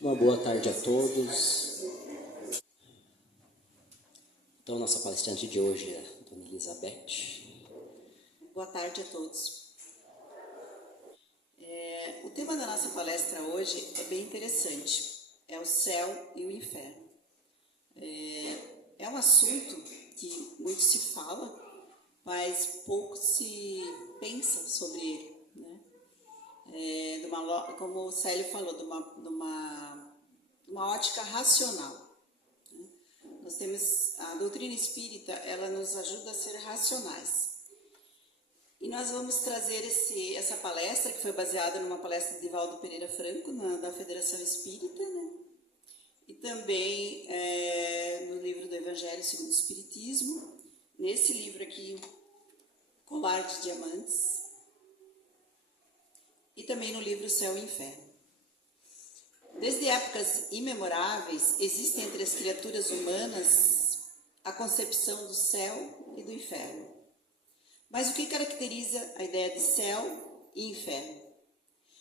Uma boa tarde a todos. Então, nossa palestrante de hoje é a Dona Elizabeth. Boa tarde a todos. O tema da nossa palestra hoje é bem interessante. É o céu e o inferno. É um assunto que muito se fala, mas pouco se pensa sobre ele, né? Como o Célio falou, de uma ótica racional. Né? Nós temos a doutrina espírita, ela nos ajuda a ser racionais. E nós vamos trazer essa palestra, que foi baseada numa palestra de Valdo Pereira Franco, da Federação Espírita, né? E também no livro do Evangelho segundo o Espiritismo, nesse livro aqui, Colar de Diamantes, e também no livro Céu e Inferno. Desde épocas imemoráveis, existe entre as criaturas humanas a concepção do céu e do inferno. Mas o que caracteriza a ideia de céu e inferno?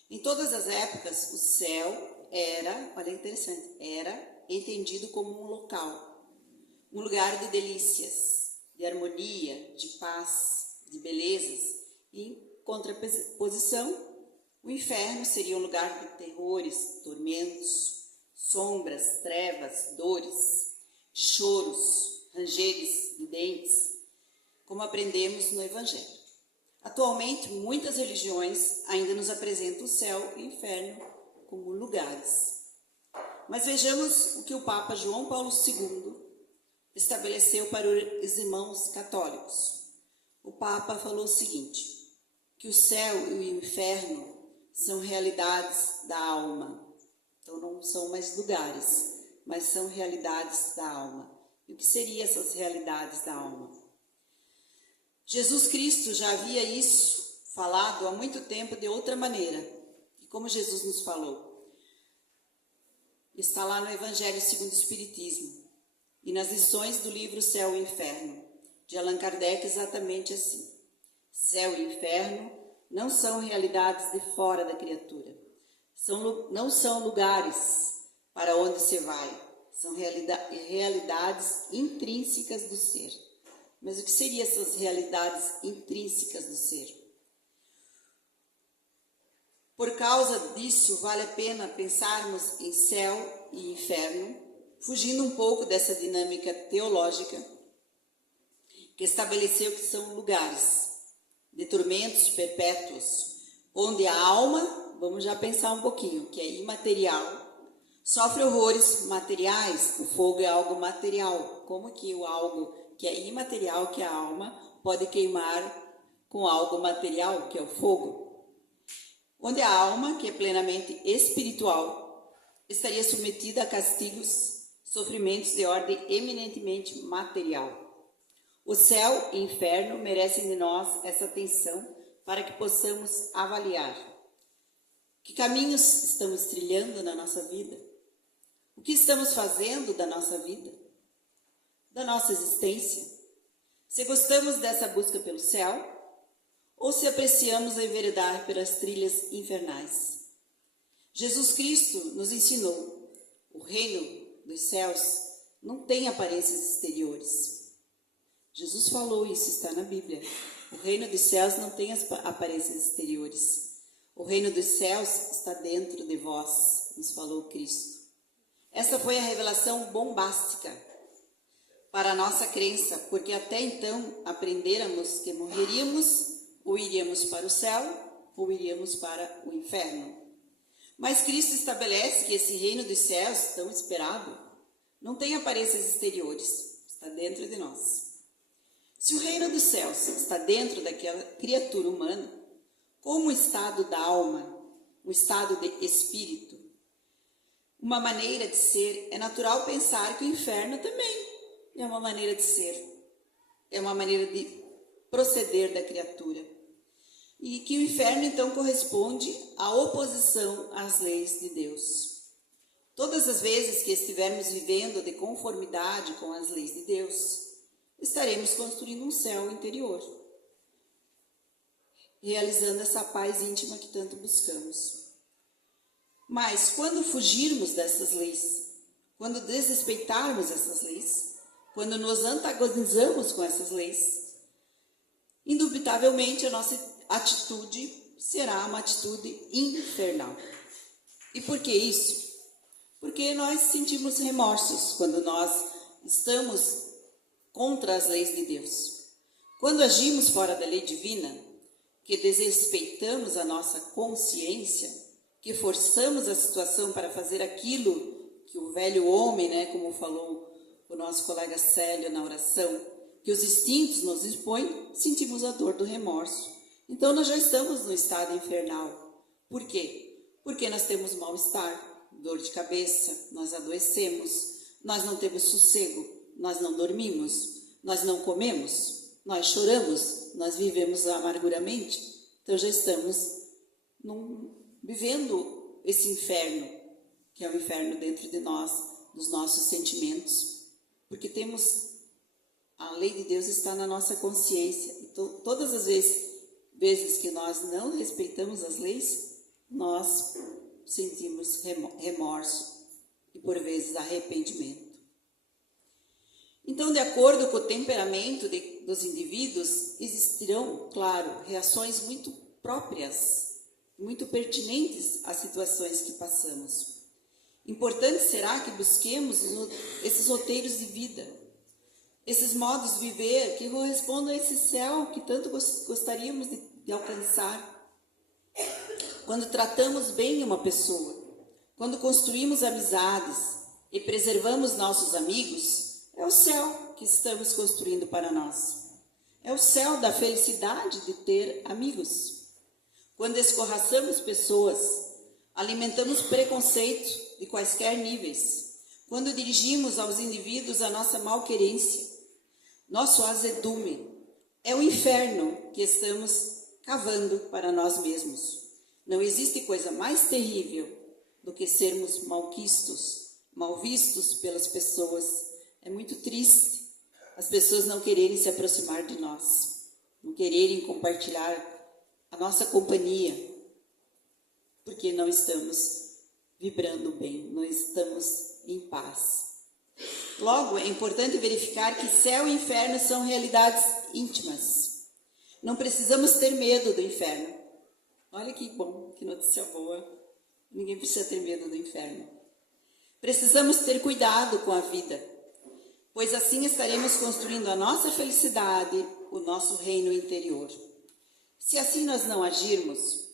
Em todas as épocas, o céu era, olha que interessante, era entendido como um local, um lugar de delícias, de harmonia, de paz, de belezas. E, em contraposição, o inferno seria um lugar de terrores, tormentos, sombras, trevas, dores, de choros, rangeres de dentes, como aprendemos no Evangelho. Atualmente, muitas religiões ainda nos apresentam o céu e o inferno como lugares. Mas vejamos o que o Papa João Paulo II estabeleceu para os irmãos católicos. O Papa falou o seguinte, que o céu e o inferno são realidades da alma. Então não são mais lugares, mas são realidades da alma. E o que seriam essas realidades da alma? Jesus Cristo já havia isso falado há muito tempo de outra maneira. E como Jesus nos falou? Está lá no Evangelho segundo o Espiritismo e nas lições do livro Céu e Inferno, de Allan Kardec, exatamente assim. Céu e inferno não são realidades de fora da criatura. Não são lugares para onde se vai. São realidades intrínsecas do ser. Mas o que seriam essas realidades intrínsecas do ser? Por causa disso, vale a pena pensarmos em céu e inferno, fugindo um pouco dessa dinâmica teológica que estabeleceu que são lugares de tormentos perpétuos, onde a alma, vamos já pensar um pouquinho, que é imaterial, sofre horrores materiais. O fogo é algo material. Como que o algo que é imaterial, que é a alma, pode queimar com algo material, que é o fogo? Onde a alma, que é plenamente espiritual, estaria submetida a castigos, sofrimentos de ordem eminentemente material. O céu e o inferno merecem de nós essa atenção para que possamos avaliar que caminhos estamos trilhando na nossa vida, o que estamos fazendo da nossa vida, da nossa existência, se gostamos dessa busca pelo céu ou se apreciamos a enveredar pelas trilhas infernais. Jesus Cristo nos ensinou: o reino dos céus não tem aparências exteriores. Jesus falou, isso está na Bíblia. O reino dos céus não tem as aparências exteriores. O reino dos céus está dentro de vós, nos falou Cristo. Esta foi a revelação bombástica para a nossa crença, porque até então aprendéramos que morreríamos, ou iríamos para o céu, ou iríamos para o inferno. Mas Cristo estabelece que esse reino dos céus, tão esperado, não tem aparências exteriores, está dentro de nós. Se o reino dos céus está dentro daquela criatura humana, como o estado da alma, um estado de espírito, uma maneira de ser, é natural pensar que o inferno também é uma maneira de ser, é uma maneira de proceder da criatura. E que o inferno, então, corresponde à oposição às leis de Deus. Todas as vezes que estivermos vivendo de conformidade com as leis de Deus, estaremos construindo um céu interior, realizando essa paz íntima que tanto buscamos. Mas quando fugirmos dessas leis, quando desrespeitarmos essas leis, quando nos antagonizamos com essas leis, indubitavelmente a nossa atitude será uma atitude infernal. E por que isso? Porque nós sentimos remorsos quando nós estamos contra as leis de Deus. Quando agimos fora da lei divina, que desrespeitamos a nossa consciência, que forçamos a situação para fazer aquilo que o velho homem, como falou o nosso colega Célio na oração, que os instintos nos impõem, sentimos a dor do remorso. Então nós já estamos no estado infernal. Por quê? Porque nós temos mal-estar, dor de cabeça, nós adoecemos, nós não temos sossego, nós não dormimos, nós não comemos, nós choramos, nós vivemos amarguramente. Então já estamos vivendo esse inferno, que é o inferno dentro de nós, dos nossos sentimentos. Porque a lei de Deus está na nossa consciência. Então, todas as vezes que nós não respeitamos as leis, nós sentimos remorso e, por vezes, arrependimento. Então, de acordo com o temperamento dos indivíduos, existirão, claro, reações muito próprias, muito pertinentes às situações que passamos. Importante será que busquemos esses roteiros de vida, esses modos de viver que correspondam a esse céu que tanto gostaríamos de alcançar. Quando tratamos bem uma pessoa, quando construímos amizades e preservamos nossos amigos, é o céu que estamos construindo para nós. É o céu da felicidade de ter amigos. Quando escorraçamos pessoas, alimentamos preconceito de quaisquer níveis. Quando dirigimos aos indivíduos a nossa malquerência, nosso azedume, é o inferno que estamos cavando para nós mesmos. Não existe coisa mais terrível do que sermos malquistos, mal vistos pelas pessoas. É muito triste as pessoas não quererem se aproximar de nós, não quererem compartilhar a nossa companhia, porque não estamos vibrando bem, não estamos em paz. Logo, é importante verificar que céu e inferno são realidades íntimas. Não precisamos ter medo do inferno. Olha que bom, que notícia boa. Ninguém precisa ter medo do inferno. Precisamos ter cuidado com a vida, pois assim estaremos construindo a nossa felicidade, o nosso reino interior. Se assim nós não agirmos,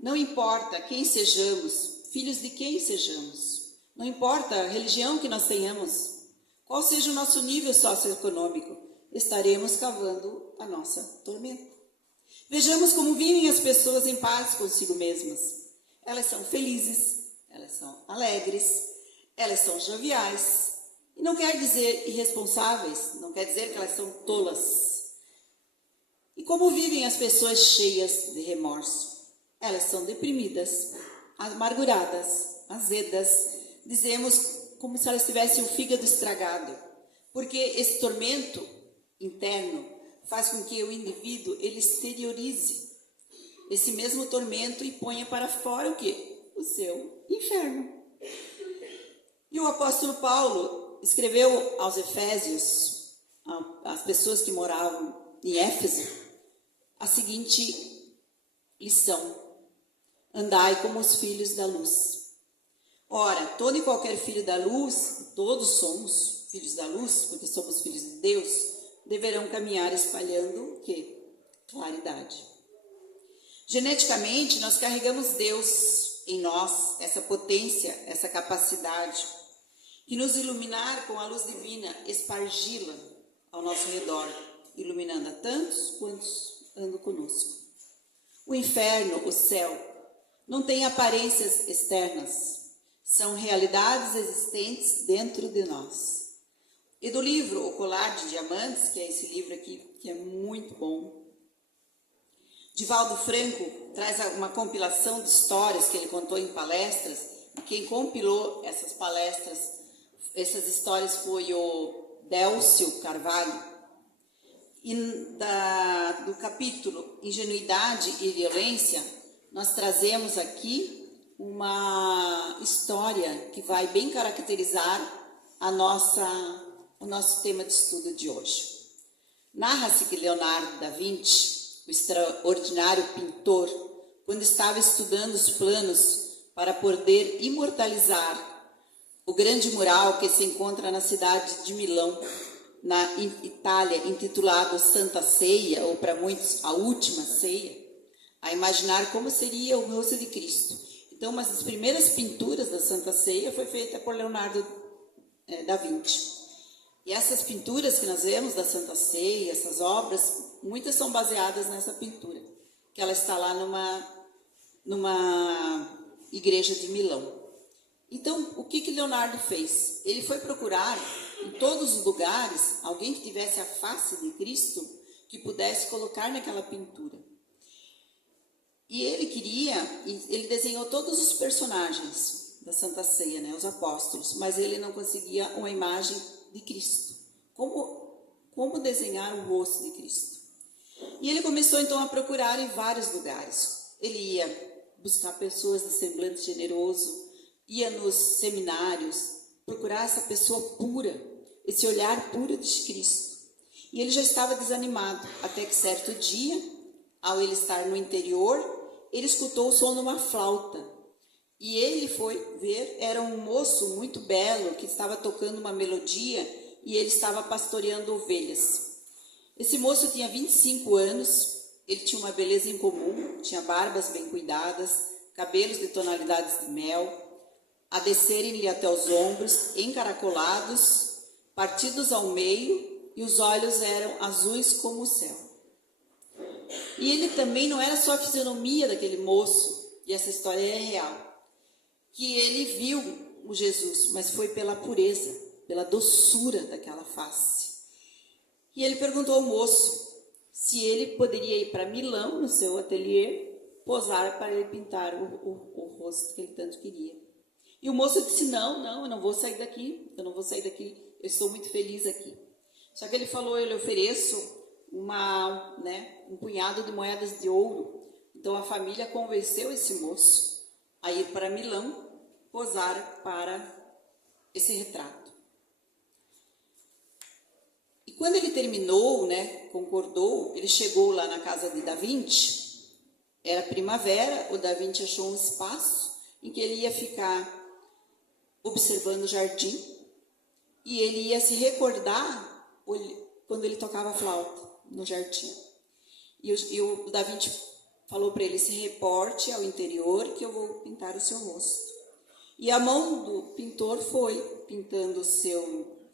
não importa quem sejamos, filhos de quem sejamos, não importa a religião que nós tenhamos, qual seja o nosso nível socioeconômico, estaremos cavando a nossa tormenta. Vejamos como vivem as pessoas em paz consigo mesmas. Elas são felizes, elas são alegres, elas são joviais. E não quer dizer irresponsáveis, não quer dizer que elas são tolas. E como vivem as pessoas cheias de remorso? Elas são deprimidas, amarguradas, azedas. Dizemos como se elas tivessem o fígado estragado. Porque esse tormento interno faz com que o indivíduo ele exteriorize esse mesmo tormento e ponha para fora o quê? O seu inferno. E o apóstolo Paulo escreveu aos Efésios, às pessoas que moravam em Éfeso, a seguinte lição: andai como os filhos da luz. Ora, todo e qualquer filho da luz, todos somos filhos da luz, porque somos filhos de Deus, deverão caminhar espalhando o quê? Claridade. Geneticamente, nós carregamos Deus em nós, essa potência, essa capacidade, que nos iluminar com a luz divina, espargi-la ao nosso redor, iluminando a tantos quantos andam conosco. O inferno, o céu, não tem aparências externas, são realidades existentes dentro de nós. E do livro O Colar de Diamantes, que é esse livro aqui, que é muito bom, Divaldo Franco traz uma compilação de histórias que ele contou em palestras, e quem compilou essas palestras, essas histórias foi o Délcio Carvalho. E do capítulo Ingenuidade e Violência, nós trazemos aqui uma história que vai bem caracterizar o nosso tema de estudo de hoje. Narra-se que Leonardo da Vinci, o extraordinário pintor, quando estava estudando os planos para poder imortalizar o grande mural que se encontra na cidade de Milão, na Itália, intitulado Santa Ceia, ou para muitos, a Última Ceia, a imaginar como seria o rosto de Cristo. Então, uma das primeiras pinturas da Santa Ceia foi feita por Leonardo da Vinci. E essas pinturas que nós vemos da Santa Ceia, essas obras, muitas são baseadas nessa pintura, que ela está lá numa igreja de Milão. Então, o que Leonardo fez? Ele foi procurar em todos os lugares alguém que tivesse a face de Cristo que pudesse colocar naquela pintura. E ele desenhou todos os personagens da Santa Ceia, né, os apóstolos, mas ele não conseguia uma imagem de Cristo. Como desenhar o rosto de Cristo? E ele começou então a procurar em vários lugares. Ele ia buscar pessoas de semblante generoso, ia nos seminários, procurar essa pessoa pura, esse olhar puro de Cristo. E ele já estava desanimado, até que certo dia, ao ele estar no interior, ele escutou o som de uma flauta. E ele foi ver, era um moço muito belo, que estava tocando uma melodia, e ele estava pastoreando ovelhas. Esse moço tinha 25 anos, ele tinha uma beleza incomum, tinha barbas bem cuidadas, cabelos de tonalidades de mel, a descerem-lhe até os ombros, encaracolados, partidos ao meio, e os olhos eram azuis como o céu. E ele também não era só a fisionomia daquele moço, e essa história é real, que ele viu o Jesus, mas foi pela pureza, pela doçura daquela face. E ele perguntou ao moço se ele poderia ir para Milão, no seu ateliê, posar para ele pintar o rosto que ele tanto queria. E o moço disse, não, eu não vou sair daqui, eu estou muito feliz aqui. Só que ele falou, eu lhe ofereço um punhado de moedas de ouro. Então a família convenceu esse moço a ir para Milão, posar para esse retrato. E quando ele terminou, concordou, ele chegou lá na casa de Da Vinci, era primavera, o Da Vinci achou um espaço em que ele ia ficar observando o jardim, e ele ia se recordar quando ele tocava flauta no jardim. E o Da Vinci falou para ele, se reporte ao interior que eu vou pintar o seu rosto. E a mão do pintor foi pintando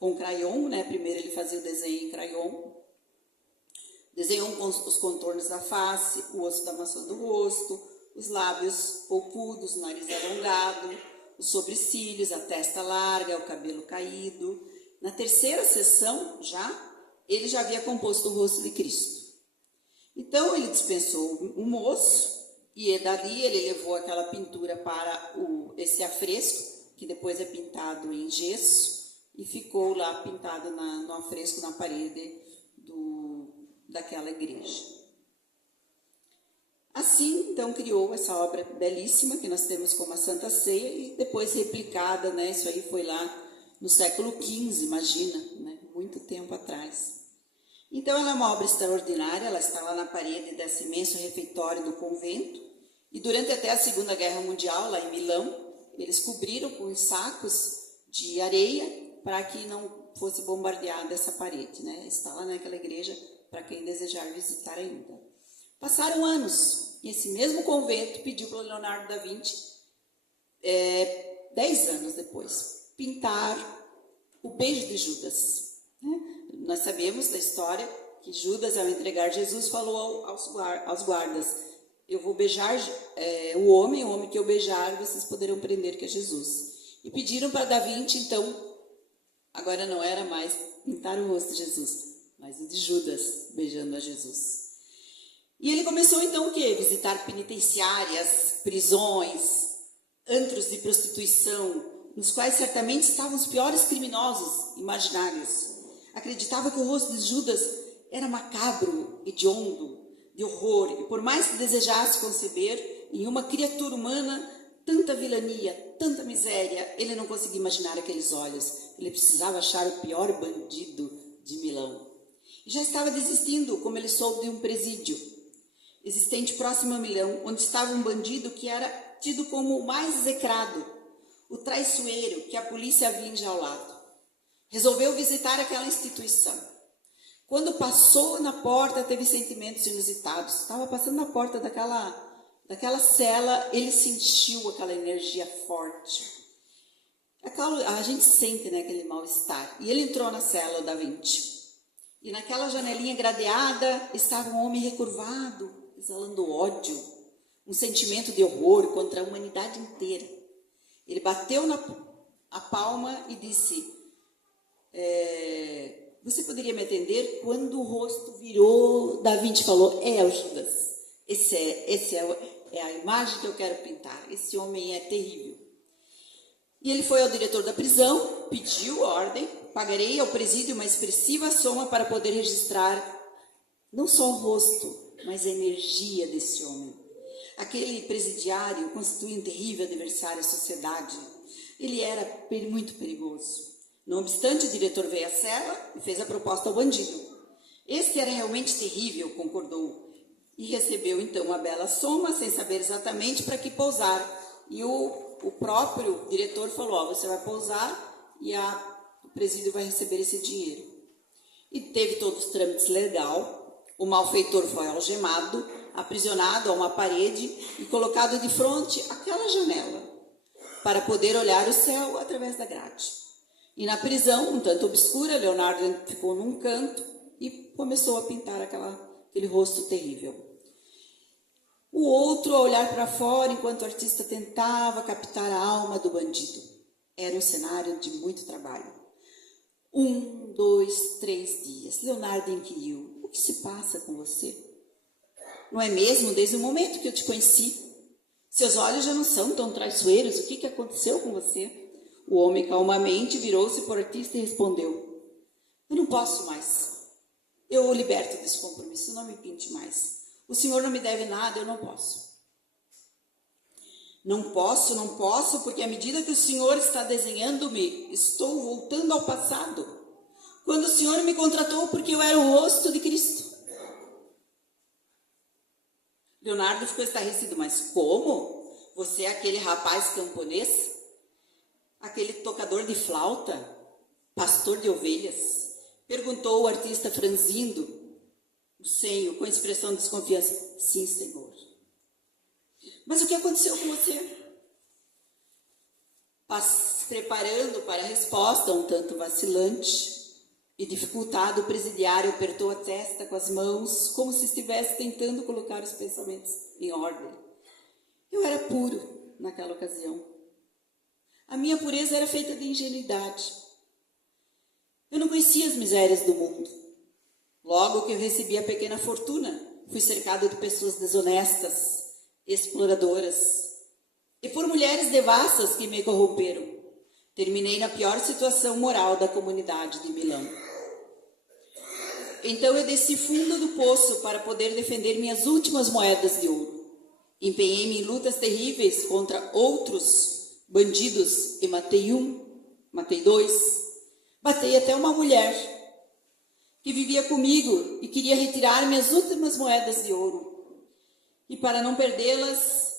com crayon, primeiro ele fazia o desenho em crayon, desenhou os contornos da face, o osso da maçã do rosto, os lábios poupudos, o nariz alongado, os sobrecílios, a testa larga, o cabelo caído. Na terceira sessão, ele já havia composto o rosto de Cristo. Então, ele dispensou o moço, e dali ele levou aquela pintura para esse afresco, que depois é pintado em gesso, e ficou lá pintado no afresco na parede daquela igreja. Assim, então, criou essa obra belíssima que nós temos como a Santa Ceia e depois replicada, isso aí foi lá no século XV, imagina, muito tempo atrás. Então, ela é uma obra extraordinária, ela está lá na parede desse imenso refeitório do convento e durante até a Segunda Guerra Mundial, lá em Milão, eles cobriram com sacos de areia para que não fosse bombardeada essa parede, Está lá naquela igreja para quem desejar visitar ainda. Passaram anos, e esse mesmo convento pediu para Leonardo da Vinci, 10 anos depois, pintar o beijo de Judas. Nós sabemos da história que Judas, ao entregar Jesus, falou aos guardas, eu vou beijar o homem que eu beijar, vocês poderão prender que é Jesus. E pediram para Da Vinci, então, agora não era mais pintar o rosto de Jesus, mas o de Judas beijando a Jesus. E ele começou então o quê? Visitar penitenciárias, prisões, antros de prostituição, nos quais certamente estavam os piores criminosos imaginários. Acreditava que o rosto de Judas era macabro, hediondo, de horror, e por mais que desejasse conceber em uma criatura humana tanta vilania, tanta miséria, ele não conseguia imaginar aqueles olhos. Ele precisava achar o pior bandido de Milão. E já estava desistindo, como ele soube de um presídio existente próximo a Milão, onde estava um bandido que era tido como o mais execrado, o traiçoeiro que a polícia havia enjaulado. Resolveu visitar aquela instituição. Quando passou na porta, teve sentimentos inusitados. Estava passando na porta daquela cela, ele sentiu aquela energia forte. A gente sente, né, aquele mal-estar. E ele entrou na cela da 20. E naquela janelinha gradeada estava um homem recurvado, exalando ódio, um sentimento de horror contra a humanidade inteira. Ele bateu a palma e disse: você poderia me atender? Quando o rosto virou, Da Vinci falou: é o Judas. Esse é a imagem que eu quero pintar. Esse homem é terrível. E ele foi ao diretor da prisão, pediu ordem: pagarei ao presídio uma expressiva soma para poder registrar não só o rosto, mas a energia desse homem. Aquele presidiário constituía um terrível adversário à sociedade. Ele era muito perigoso. Não obstante, o diretor veio à cela e fez a proposta ao bandido. Este era realmente terrível, concordou, e recebeu então uma bela soma, sem saber exatamente para que pousar. E o próprio diretor falou: você vai pousar e o presídio vai receber esse dinheiro. E teve todos os trâmites legal. O malfeitor foi algemado, aprisionado a uma parede e colocado de frente àquela janela, para poder olhar o céu através da grade. E na prisão, um tanto obscura, Leonardo ficou num canto e começou a pintar aquele rosto terrível. O outro a olhar para fora, enquanto o artista tentava captar a alma do bandido. Era um cenário de muito trabalho. 1, 2, 3 dias. Leonardo inquiriu: o que se passa com você? Não é mesmo desde o momento que eu te conheci? Seus olhos já não são tão traiçoeiros. O que aconteceu com você? O homem calmamente virou-se para o artista e respondeu: eu não posso mais. Eu o liberto desse compromisso, não me pinte mais. O senhor não me deve nada, eu não posso. Não posso, porque à medida que o senhor está desenhando-me, estou voltando ao passado. Quando o senhor me contratou porque eu era o rosto de Cristo. Leonardo ficou estarrecido: mas como? Você é aquele rapaz camponês? Aquele tocador de flauta? Pastor de ovelhas? Perguntou o artista, franzindo o senho, com expressão de desconfiança. Sim, senhor. Mas o que aconteceu com você? Preparando para a resposta, um tanto vacilante e dificultado, o presidiário apertou a testa com as mãos, como se estivesse tentando colocar os pensamentos em ordem. Eu era puro naquela ocasião. A minha pureza era feita de ingenuidade. Eu não conhecia as misérias do mundo. Logo que eu recebi a pequena fortuna, fui cercado de pessoas desonestas, exploradoras, e por mulheres devassas que me corromperam. Terminei na pior situação moral da comunidade de Milão. Então eu desci fundo do poço para poder defender minhas últimas moedas de ouro. Empenhei-me em lutas terríveis contra outros bandidos e matei um, matei dois, matei até uma mulher que vivia comigo e queria retirar minhas últimas moedas de ouro. E para não perdê-las,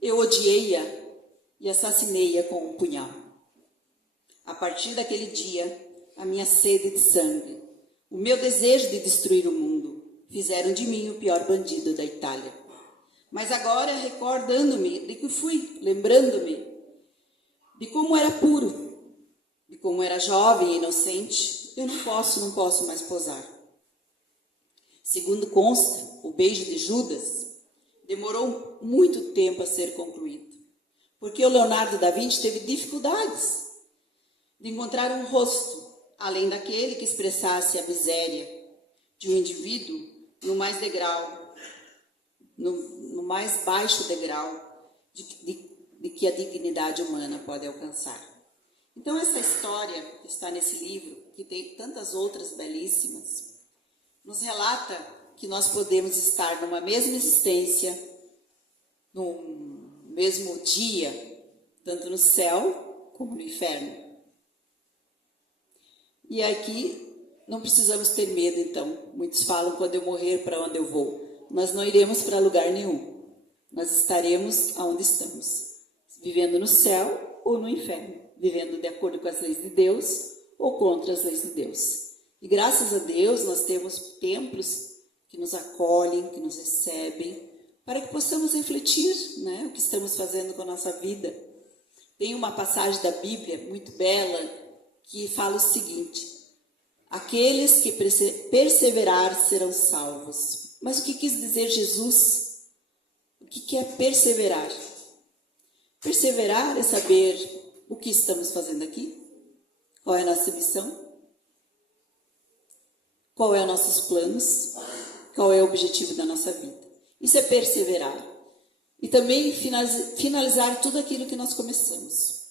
eu odiei-a e assassinei-a com um punhal. A partir daquele dia, a minha sede de sangue, o meu desejo de destruir o mundo, fizeram de mim o pior bandido da Itália. Mas agora, recordando-me de que fui, lembrando-me de como era puro, de como era jovem e inocente, eu não posso mais posar. Segundo consta, o beijo de Judas demorou muito tempo a ser concluído, porque o Leonardo da Vinci teve dificuldades de encontrar um rosto, além daquele que expressasse a miséria de um indivíduo no mais baixo degrau de que a dignidade humana pode alcançar. Então essa história que está nesse livro, que tem tantas outras belíssimas, nos relata que nós podemos estar numa mesma existência, mesmo dia, tanto no céu como no inferno. E aqui não precisamos ter medo, então. Muitos falam, quando eu morrer, para onde eu vou? Nós não iremos para lugar nenhum. Nós estaremos aonde estamos, vivendo no céu ou no inferno, vivendo de acordo com as leis de Deus ou contra as leis de Deus. E graças a Deus nós temos templos que nos acolhem, que nos recebem, para que possamos refletir, né, o que estamos fazendo com a nossa vida. Tem uma passagem da Bíblia muito bela que fala o seguinte: aqueles que perseverar serão salvos. Mas o que quis dizer Jesus? O que é perseverar? Perseverar é saber o que estamos fazendo aqui, qual é a nossa missão, qual é os nossos planos, qual é o objetivo da nossa vida. Isso é perseverar. E também finalizar tudo aquilo que nós começamos.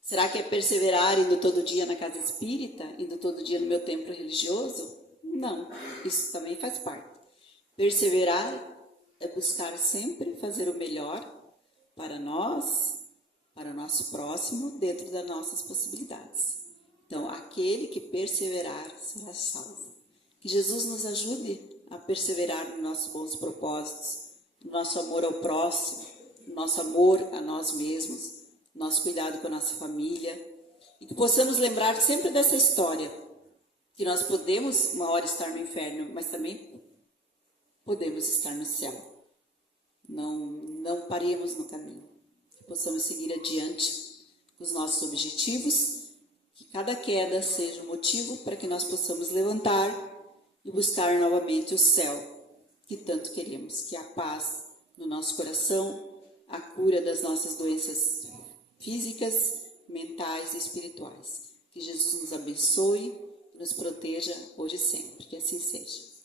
Será que é perseverar indo todo dia na casa espírita, indo todo dia no meu templo religioso? Não, isso também faz parte. Perseverar é buscar sempre fazer o melhor para nós, para o nosso próximo, dentro das nossas possibilidades. Então, aquele que perseverar será salvo. Que Jesus nos ajude a perseverar nos nossos bons propósitos, no nosso amor ao próximo, no nosso amor a nós mesmos, no nosso cuidado com a nossa família, e que possamos lembrar sempre dessa história, que nós podemos uma hora estar no inferno, mas também podemos estar no céu. Não paremos no caminho, que possamos seguir adiante com os nossos objetivos, que cada queda seja um motivo para que nós possamos levantar e buscar novamente o céu que tanto queremos, que é a paz no nosso coração, a cura das nossas doenças físicas, mentais e espirituais. Que Jesus nos abençoe e nos proteja hoje e sempre. Que assim seja.